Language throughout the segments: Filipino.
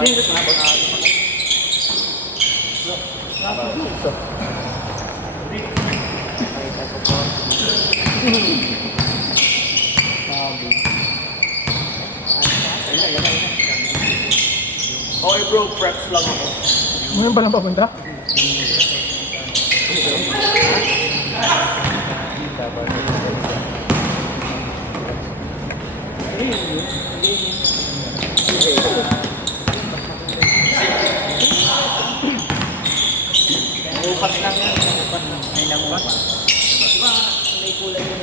Okay bro, preps lang ako. Ngayon ba lang papunta? Upat lang yan. Upat lang. May nangupat. Diba, may kulay yun.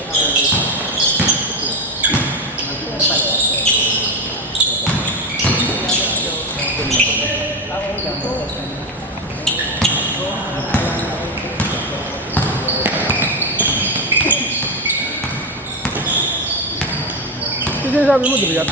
Ito sinasabi mo, Duriat?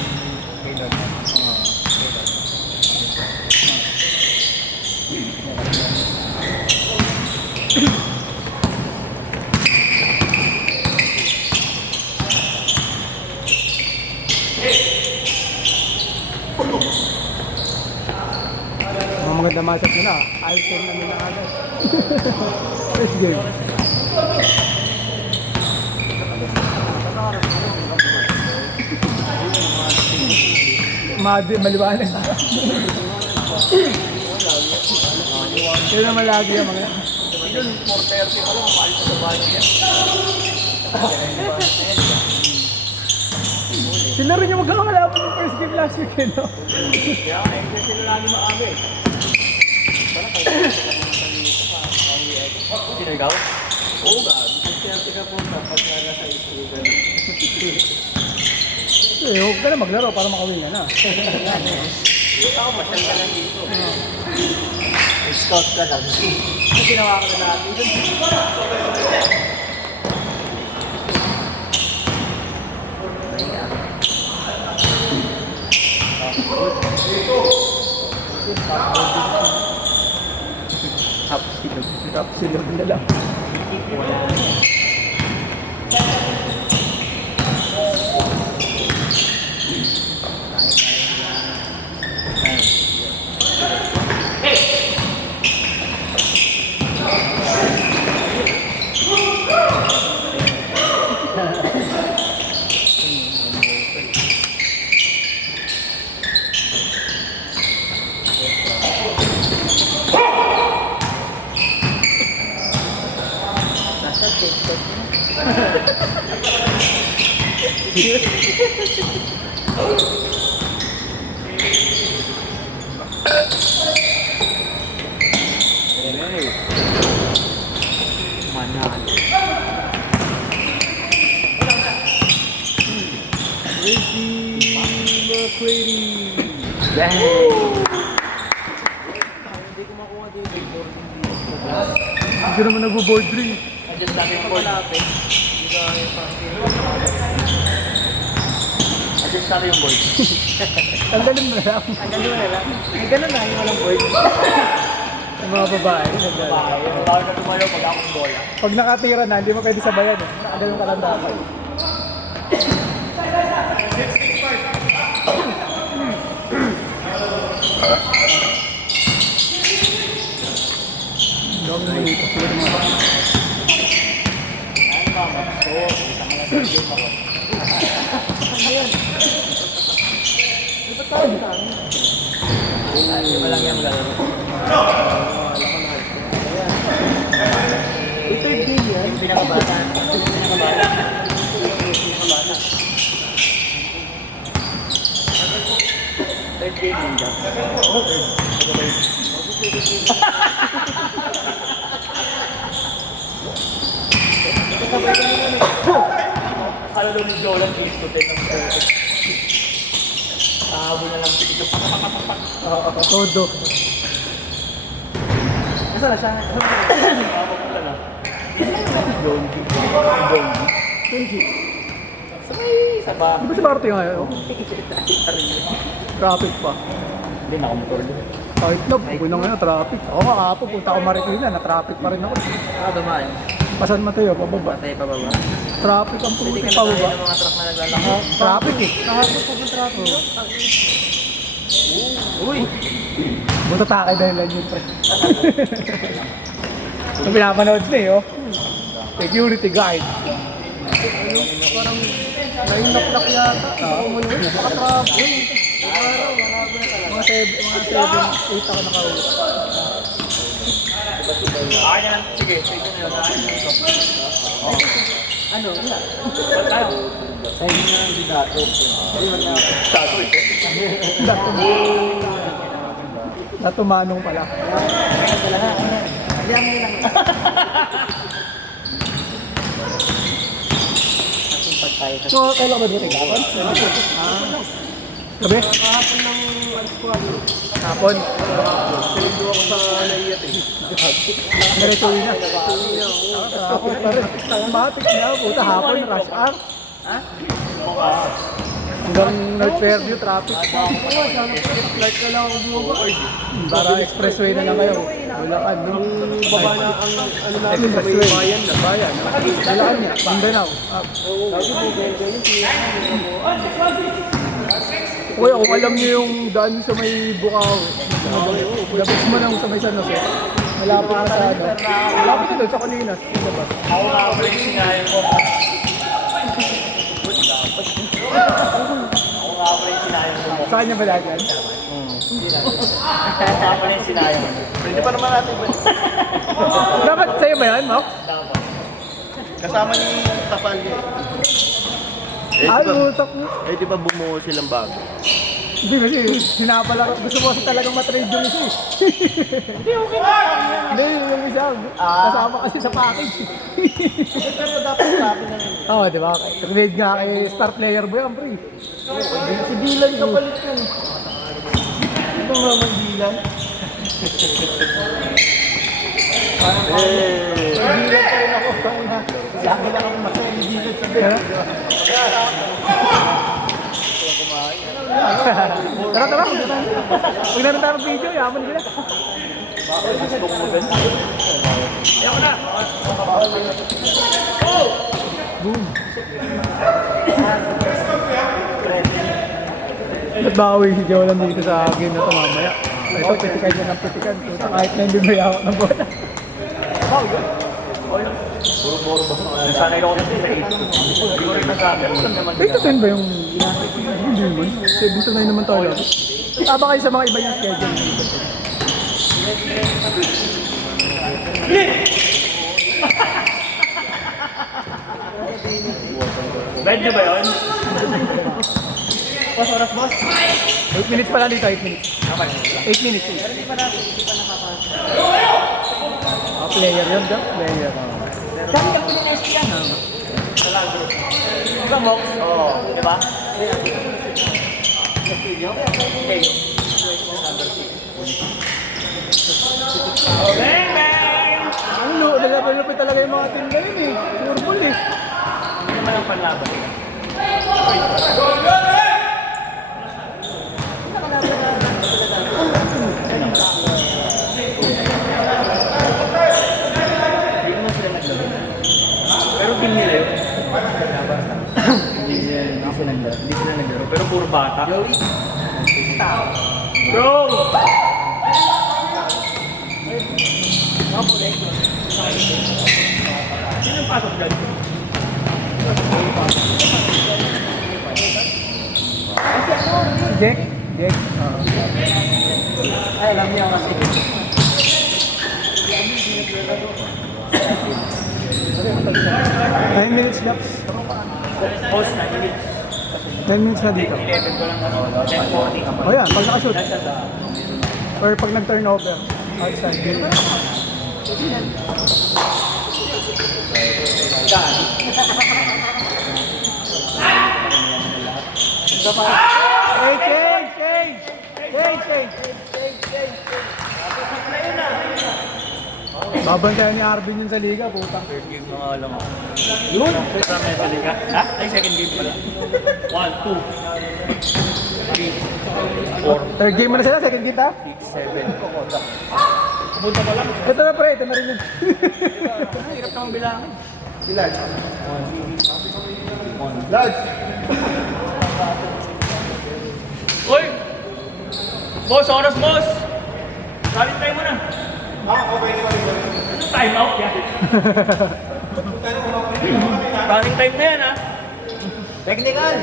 Mga maganda matchup nila. Item na nila agad. First game. Maliwanag. Kaya naman lagi yung mga... Yun, 4:30 pa lang. Maalis sa bahay yan. Sila rin yung magkakamalaban ng first game last week, eh, no? Kaya kaya sila lagi maamin. Para kayo sinigaw? Oo nga. 4:30 ka po pag nasa istugan. Eh, huwag ka na maglaro para makawin ka na. Ako, masyal ka lang dito. Scout ka lang. Ano ginawa ko na natin? Silog na lang. Manan. McCready. Dang! Hindi ko makuha dito yung board. Hindi naman nag-board ring. Adjust natin yung board. Adjust natin yung board. Tanggalin mo na lang. Tanggalin mo na lang. Ay, ganun na. Yung walang board. Yung mga babae. Bawal na tumayo pag akong bola. Pag nakatira na, hindi mo pwede sabayan eh. Nakagayon ka lang dapat. Dami mo ito. Sige naman. Ayan ba, magso. Isang lang sa game ako. Ayan. Ba't tayo sa amin? Di ba lang yan maglalaro? Ito yung game yan. Yung pinakabata. Yung pinakabata. Third game yun dyan. Akala daw ni Jolan case to 10 ng photo. Tahabol na lang ito. Oo, todo. Nasaan na siya? Tahabol ko lang. Jolan. Sa ba? Di ba si Marty ngayon? Oh, traffic pa. Hindi, nakamotor din. Kahit na, bukoy na ngayon, traffic. Ako nga kapag punta ako Marikina, na-traffic pa rin ako. Dumaan. Pasan Mateo, pababa. Patay pa baba. Traffic ang Pwede puti ka na tayo pababa. ng mga truck na naglalakad. Traffic eh. Nakapos pa yung traffic. Uy! Buto takay dahil lang yun, pre. Ito pinapanood na eh, oh. Security guide. Parang 9 o'clock yata. Nakatrap. Mga 7, 8 ako nakauwi. Akin na lang. Sige, sige na yun. Akin na ito. Ano? Wala. Wala tayo. Sa inyo na lang dato. Hindi man na. Dato ito. Natumanong pala. Kaya ngayon lang. So, kailan ba dito? Kapon? Gabi? Kahapon ng alis ko ano. Hapon? Pilindo ako sa naiyat eh. Diretso yun na. Hapon pa rin. Matik na. Puta hapon. Rush hour. Ha? Hanggang North Fairview traffic. Flight na lang ako bumaba. Para expressway na lang kayo. Bulacan, no? Baba na ang ano namin sa may Expressway. bayan na. Bayan. Bulacan niya. Mindanao. Sabi po, ganyan Uy, kung alam niyo yung daan sa may Bukaw. Labas mo lang sa may San Jose. Malapit na sa ano. Malapit na doon sa Colinas. Sa labas. Ako nga ako rin sinayan ko. Ako nga ako rin sinayan ko. Saan niya ba lagyan? Ako nga rin sinayan ko. Pwede pa naman natin ba? Dapat sa'yo ba yan, Max? Kasama ni Tapalye. Ay, utak mo. Eh di ba bumuo silang bago? Hindi kasi, sinapala. Gusto mo kasi talagang matrade yung isa. Hindi, okay na. Hindi, yung isa. Kasama kasi sa package. Pero dapat sa akin na rin. Oo, di ba? Trade nga kay star player mo yan, pre. Si Dylan kapalit yun. Ito nga man Dylan. Dylan pa rin ako. Lagi lang ako masaya ni Dylan sa bed. Tara, tara. Huwag na rin tayo mag-video. Yaman nila. Ayaw na! Boom. Nagbawi si Joe lang dito sa game na ito mamaya. Ito, pitikan niya ng pitikan. Kahit na hindi may hawak ng bola. Puro-puro ba? Nasanay ako natin sa 8. Hindi ko rin nasabi. Alam naman 8 to 10 ba yung hindi naman? 7 to 9 naman tayo. Tama kayo sa mga iba niyang schedule. Bed niyo ba yun? Boss, oras boss? 8 minutes pa lang dito, 8 minutes. 8 minutes. Player yun, Jack. Player. Dami kang pinag-ST yan, ha? Diba, Mox? Oo. Diba? Sa video? Okay. Bang, bang! Ang nalapit talaga yung mga team ngayon eh. Surbol eh. Hindi naman ang panlaban. Hindi naman sila naglaro. Pero team nila yun. Hindi sila naglaro. Pero puro bata. Bro! Sino yung pasok dyan? Jack? Jack? Ay, alam niya kasi. 9 minutes laps. Post na, hindi. 9 minutes na dito. 11 ko lang ano, 10:40 ka pa. O yan, pag nakashoot. Or pag nag-turnover. Outside. Hey, change! Change! Change! Change! Babantayan ni Arvin yun sa liga, puta. Third game na nga alam ako. Yun! First round na sa liga. Ha? Ay, second game pala. 1, 2, 3, 4, Third game mo na sila, second game ta? 6, 7. Pupunta pa lang. Ito na pre, ito na rin yun. Hirap naman bilangin. Ilan? Large. Uy! Boss, oras boss! Salit tayo muna. Ano time out yan? Running time na yan ha. Technical.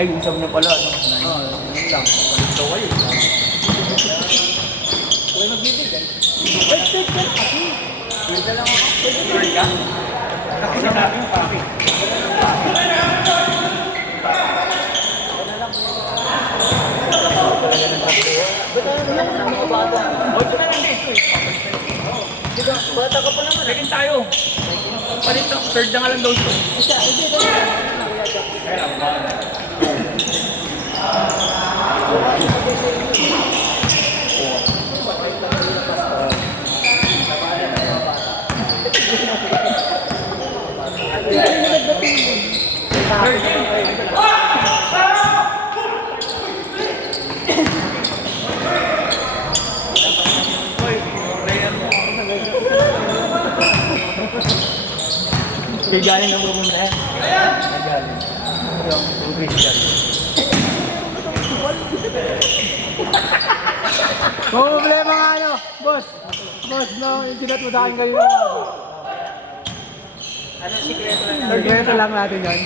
Ay, usap na pala. No? Yun lang. Palit daw kayo. Huwag magbibigay. Take ka na kasi. Pwede lang ako. Sure ka? Kasi natin yung pake. Ba't ano yan? Ang mga bata. O, ito na lang dito eh. Diba, bata ka pa naman. Second tayo. Palit na. Third na nga lang daw ito. Isa, hindi ka na. Kaya, kaya galing ang room na yan. Kaya galing. Yung Christian. Kung problema nga ano, boss. Boss, no, yung kinat mo sa akin kanina. Ano sikreto lang natin? Nagkwento lang natin yan.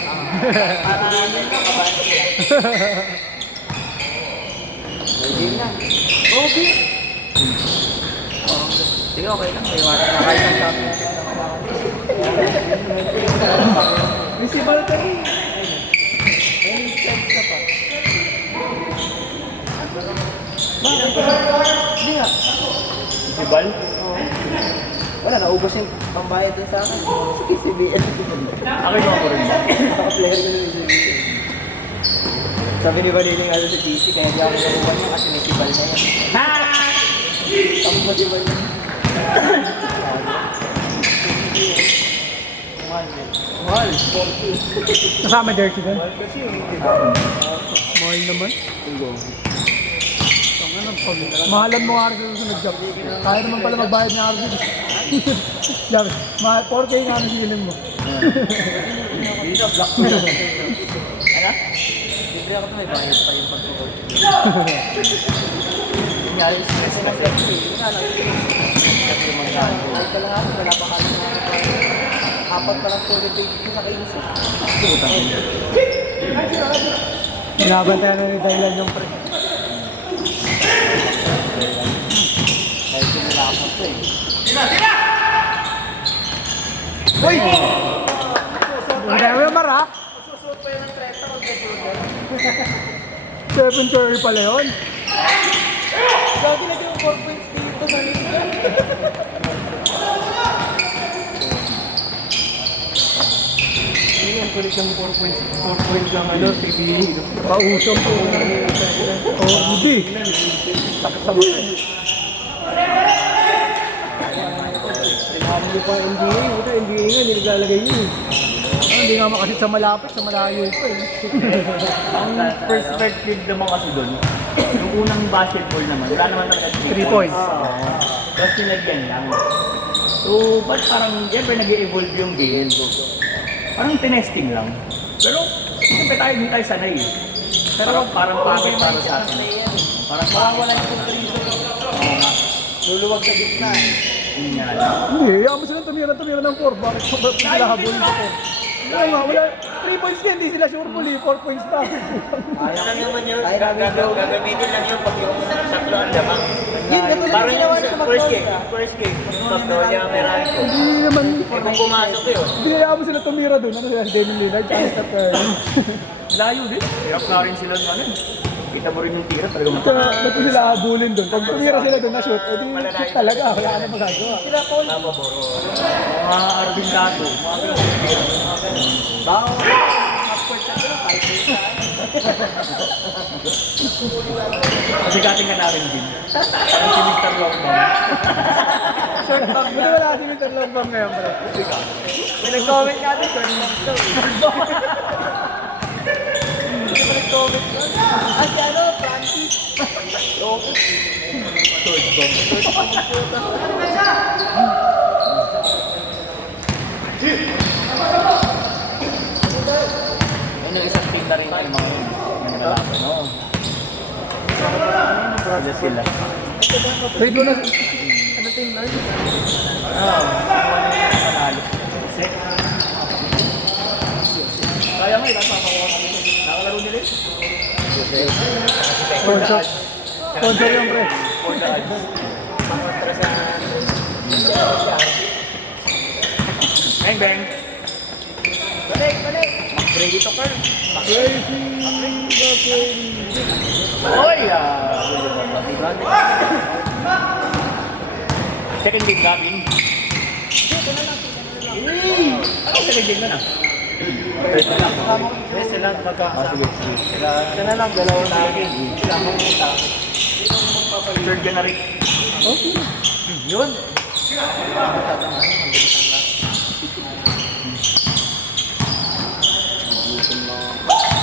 Para namin makabahan sila. Pwede na. Okay. Sige, okay lang. May wala na kayo ng championship naman ako. Visible ka rin. May chance ka pa. Hindi nga. Sibal? Wala, naubos yung pambayad din sa akin. Sige, CBL. Ako yung ako rin ba? Naka-player ko yung CBL. Sabi ni Valiling ano sa PC, kaya di ako nakuha niya kasi may sibal na yan. Ang masibal niya. Mahal, 40. Kasama jersey doon. Mahal kasi yung Mahal naman. Mahalan mo nga rin sa susunod job. Kaya naman pala magbayad na rin. Sabi, 4K nga ang silin mo. Dito, black ko. Ano? Libre ako ito, may bayad pa yung pag-record. Kunyari, stress na stress. Wala lang. Kasi yung mga ay ka lang ako, wala pa kami na apat pa lang solo page ko sa kainsa. Binabantayan na ni Dylan yung pre. Kahit yung nilakot ko eh. Uy! Hindi mo yung mara. Susuot pa yun ng 30 kung ka-Jordan. 7 curry pala yun. Gagi na yung 4 points dito sa lista. Ang kulit ng 4 points lang ano, 3 pausok po. Oh, hindi. Takot sa mga. Hindi pa NBA, ito NBA nga, nilalagay niyo eh. Hindi nga makasit sa malapit, sa malayo pa eh. Ang perspective naman kasi doon, yung unang basketball naman, wala naman talaga 3 points. Tapos sinagyan lang. So, ba't parang, siyempre nag-evolve yung game. Parang tinesting lang. Pero, siyempre tayo, hindi tayo sanay eh. Pero parang pangit para sa atin. Parang Mawawala yung comparison. Luluwag sa gitna eh. Yun nga lang. Hindi, yaman sila tumira ng 4. Bakit sila habulin sa 4? Wala nga, wala. 3 points ka, hindi sila sure fully. 4 points na. Kaya lang naman yun. Gagamitin lang yun pag yung saklo ang lamang. Yun, katulad Parang yung ginawa yung sa first McDonald's. game, first game, Magnolia Meralco. Hindi naman. Eh kung pumasok yun, Hindi, yaman sila tumira doon. Ano sila, Damon Lillard, tsaka Steph Curry. layo din. Hirap na rin sila ng ano. Kita mo rin yung tira, talaga Kaya mataas. ba't nila habulin doon? Pag tumira sila doon na shoot, edi shoot talaga. Wala ka na magagawa. Sila Paul. Mga Arvin Gato, mga ganun. Bawo. Upward na sila. Kahit may saan. Kasi kating ka namin din. Parang si Mr. Lockdown. Short bag Buti wala si Mr. Logbang ngayon, bro. May nag-comment nga din. Short bag daw. Hindi pa nag-comment yun. Ah, si ano, Francis. Yan yung isang team na rin yung mga yun. Yung nalaban, no? Sila sila. Trade mo na. Ano team na yun? Panalo. Kaya nga, ipapakuha kami. Nakalaro nila eh. Sponsor. Sponsor yung pre. For the odds. Bang bang. Balik, balik! Ready to curl. Crazy. Oy! Second game namin. Ano second game na na? First na lang. Yes, sila magkakasama. Sila na lang, dalawang lagi. Sila mong kita. Third ka na rin. Okay. Yun!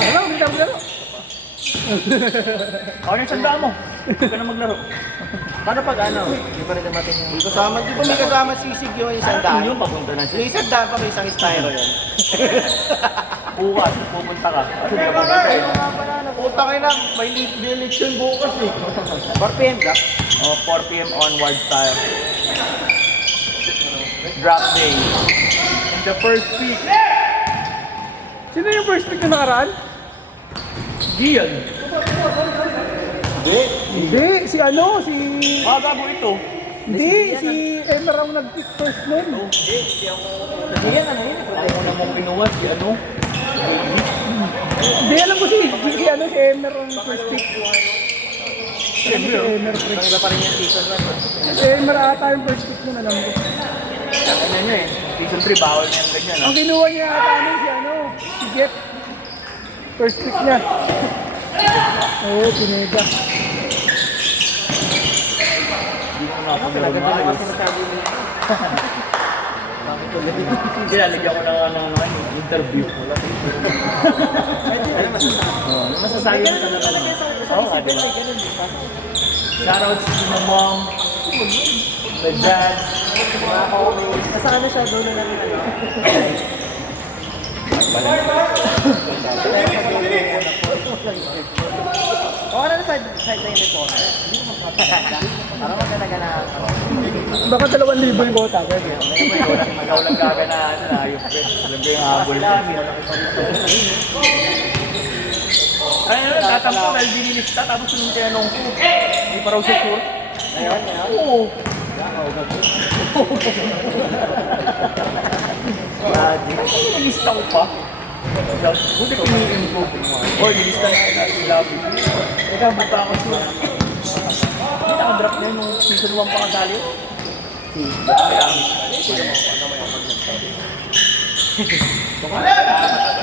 Ano, hindi tayo laro. Ako na yung sandaan mo. Huwag ka na maglaro. Paano pag ano? Hindi pa rin dumating yung... Di ba may kasama sisig yung isang daan? Yung papunta na Yung siya. isang daan pa may isang styro yun. Bukas, pupunta ka. Kasi papunta tayo. Puta kayo na, may village yun bukas eh. 4 PM ka? Oh, 4 p.m. onwards tayo. Drop day. And the first pick. Sino yung first pick na nakaraan? Gian. Hindi, si ano, si... Gago ito. Hindi, si Emer ang nag-pick first nun. Hindi yan, ano yun? Ako na mong kinuha si ano. Hindi, alam ko si ano, si Emer ang first pick. Si Emer, pre. Iba pa rin yung season 1. Si Emer ata yung first pick nun, alam ko. Ano nyo eh. Season 3, bawal niyan ganyan. Ang kinuha niya ata ano, si Jeff. First pick niya. Oo, pinega. Hindi ko na ako Naganda naman maayos. sinasabi niya. Bakit ulit? Kaya nagyan ko ng interview. Ano masasabi mo sa naman? Oo nga, diba? Shoutouts to my mom, my dad, Mga homies. Nasa ano siya, doon na namin ano. Oo, ano side na yung reporter? Hindi ko magpapaganda. Parang maganda na Baka 2,000 yung quota. Pwede. Ikaw lang gaganaan na ayos. Alam ko yung habol ko. Ay, ano, tatampo dahil dinilista tapos yung tinanong ko. Hindi pa raw secure. Ayun. Oo. Ay, nilista ko pa. Buti pini-improve. Oy, nilista na kita. Love you. Ikaw, buta ako siya. Hindi naka-drop na yun nung season 1 pa kasali.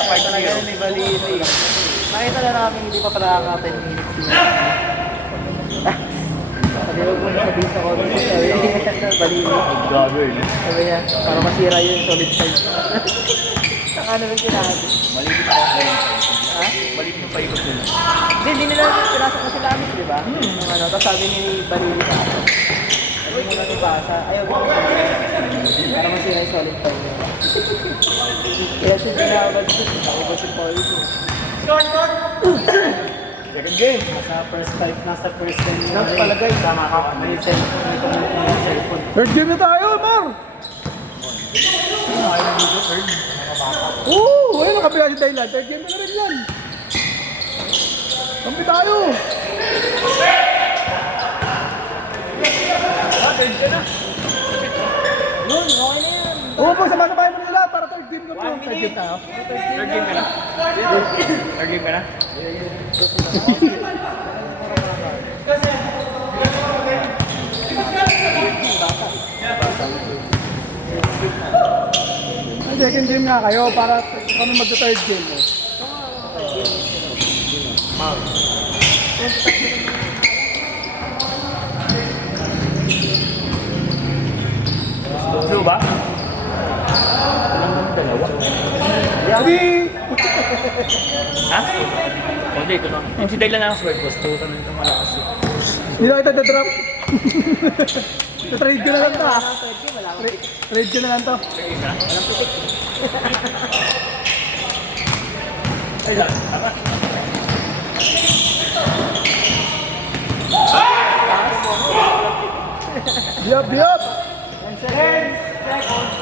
Talaga yun may balili. Nakita na namin hindi pa pala ka 10 minutes. Sabi ko muna sabihin sa comment. Sabi balili. Gago eh. Sabi niya, para masira yung solid side. Saka naman sinabi. Maligit ako kayo. Ha? Maligit yung paikot nila. Hindi nila pinasok na sila amin, di ba? Yung ano, tapos sabi ni Balili sa akin. Sabi mo na nabasa, ayaw ko para masira yung solid side niya. Kaya siya tinawag siya, ako ba si Paul? Second game. Nasa first time niya. Nasa palagay. Tama ka. May cellphone. Third game na tayo, Mar! Ayaw na dito, third. Oo, ayun, nakapila si Thailand. Third game na rin yan. Kampi tayo. Third ka na. Yun, okay na yan. Oo, pag sabay-sabay mo nila para third game na po. Third game tayo. Third game ka na. Third game ka na. Second game nga kayo para kami magta-third game mo. True ba? Dalawa. Hindi. Ha? Hindi, ito na. Yung si Daylan ang sword. Gusto ko na ito malakas. Hindi na kita drop. Trade ko na lang to ha. Wala pwede, wala akong pitik. Trade ko na lang to. Walang pitik. Ay, lang. Tama. Diop, diop! 10 seconds.